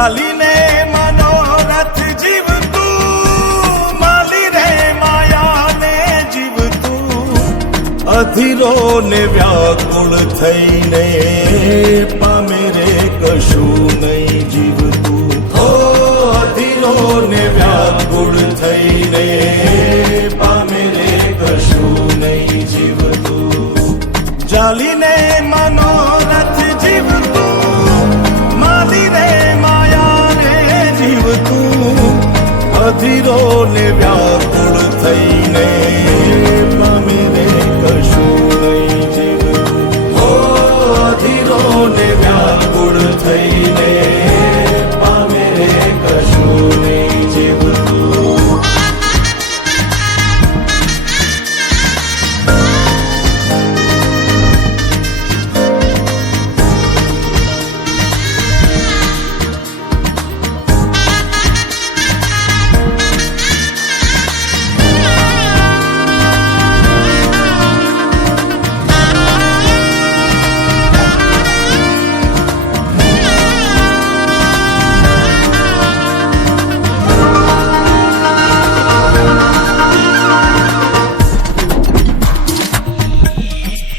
ચાલીને મનોરથ જીવતું, માલી રે માયાને જીવતું, અધીરો ને વ્યાકુળ થઈને પામે રે કશું નહીં જીવતું. ઓ અધીરો ને વ્યાકુળ થઈને પામે રે કશું નહીં જીવતું. ચાલીને મનોરથ જીવતું, માલી રે માયાને જીવતું, અધીરો ને વ્યાકુળ થઈને પામે રે કશું નહીં જીવતું. ઓ અધીરો ને વ્યાકુળ થઈને પામે રે કશું નહીં જીવતું.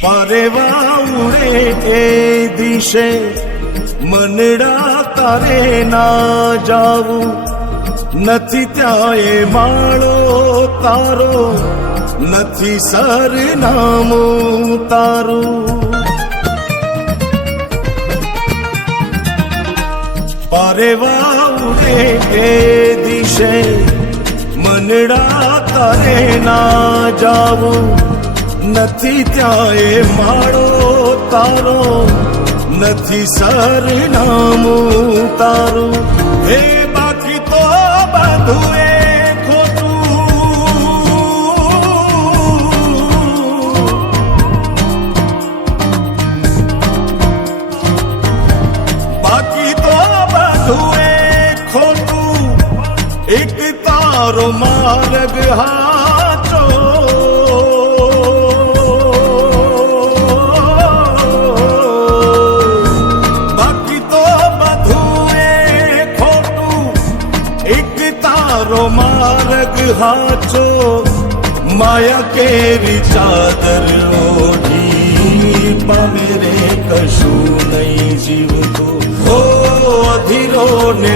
પરેવા ઉડે એ દિશે મનડા તારે ના જાવું, નથી ત્યાં એ માળો તારો, નથી સરનામું તારું. પરેવા ઉડે એ દિશે મનડા તારે ના જાવું, નથી ત્યાં એ માળો તારો, નથી સરનામું તારું. હે બાકી તો બધું એ ખોટું, બાકી તો બધું એ ખોટું, એક તારો માર્ગ હાચો. માર્ગ હાચો, માયા કેરી ચાદર ઓઢી પામે રે કશું નહીં જીવતું. ઓ અધીરો ને